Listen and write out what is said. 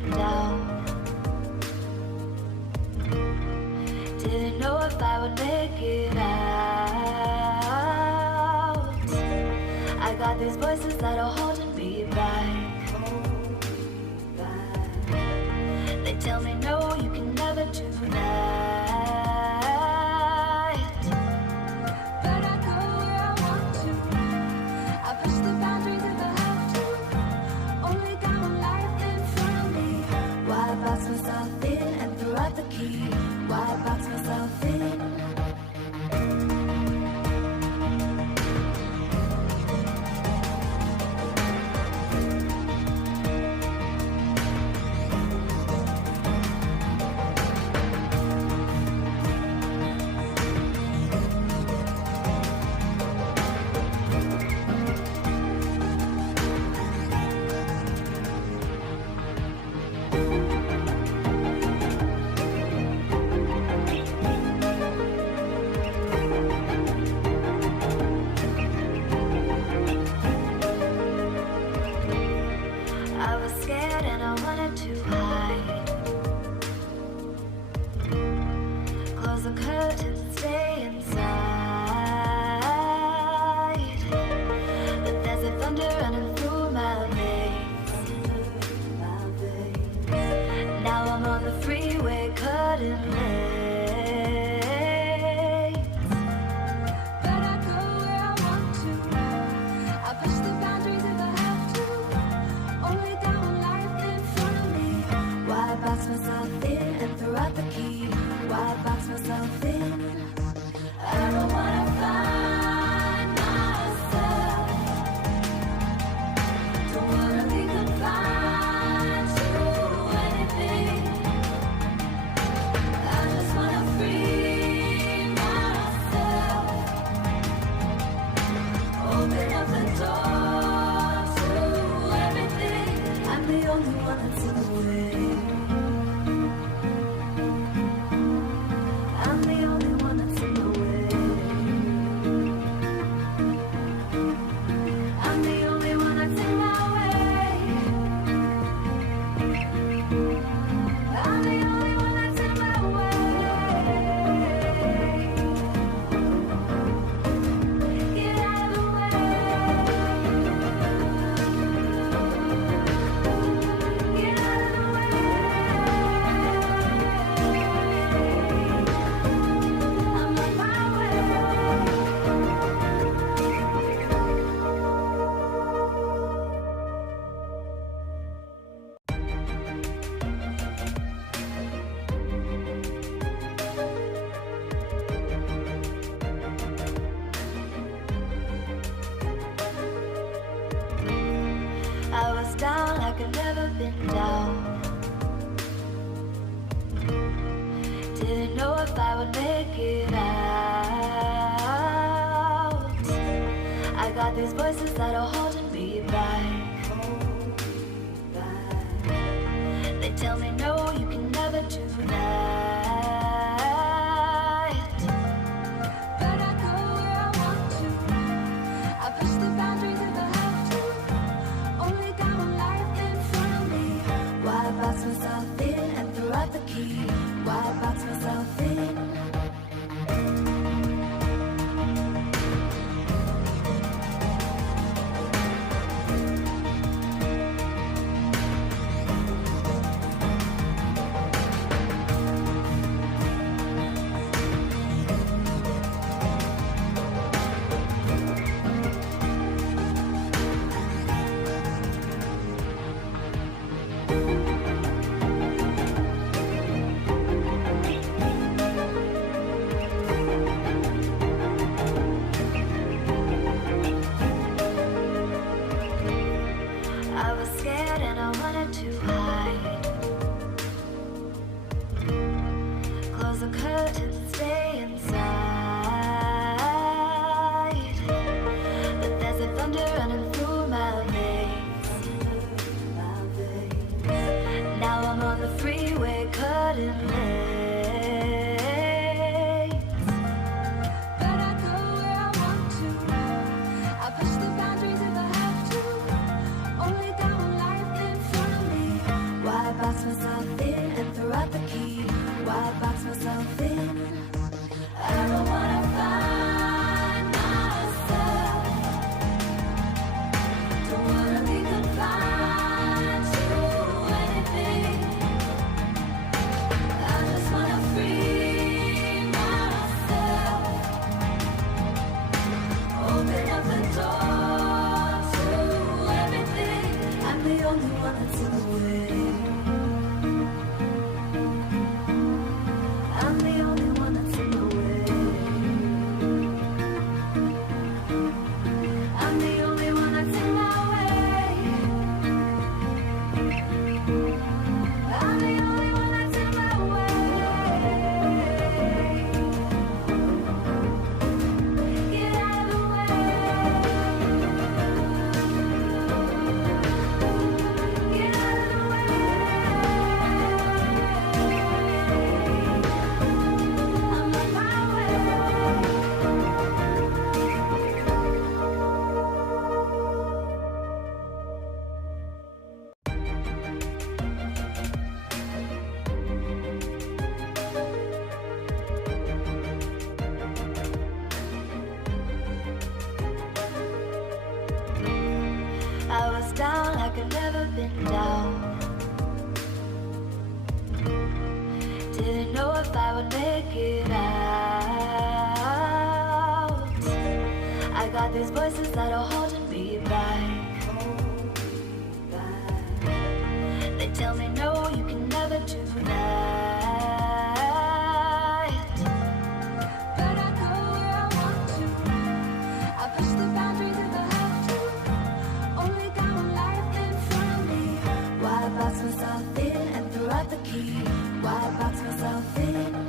been down. Didn't know if I would make it out. I got these voices that are holding me back. They tell me no, you can never do that. But I go where I want to. I push the boundaries if I have to. Only got one life in front of me. Why box myself in and throw out the key? Why box myself in? These voices that are holding me back. They tell me no, you can never do that. But I go where I want to. I push the boundaries if I have to. Only got one life in front of me. Why box myself in and throw out the key? Why box myself in? Why box myself in? I don't wanna find myself. Don't wanna be confined to anything. I just wanna free myself. Open up the door to everything. I'm the only one that's in the way. I'm the only one that's in the way. I'm the only one that's in my way. I'm the only one that's in my way. Get out of the way. Get out of the way. I'm on my way. I was down like I'd never been down. Didn't know if I would make it out. I got these voices that are holding me back. They tell me no, you can never do that. But I go where I want to. I push the boundaries if I have to. Only got one life in front of me. Why box myself in and throw out the key? Why box myself in?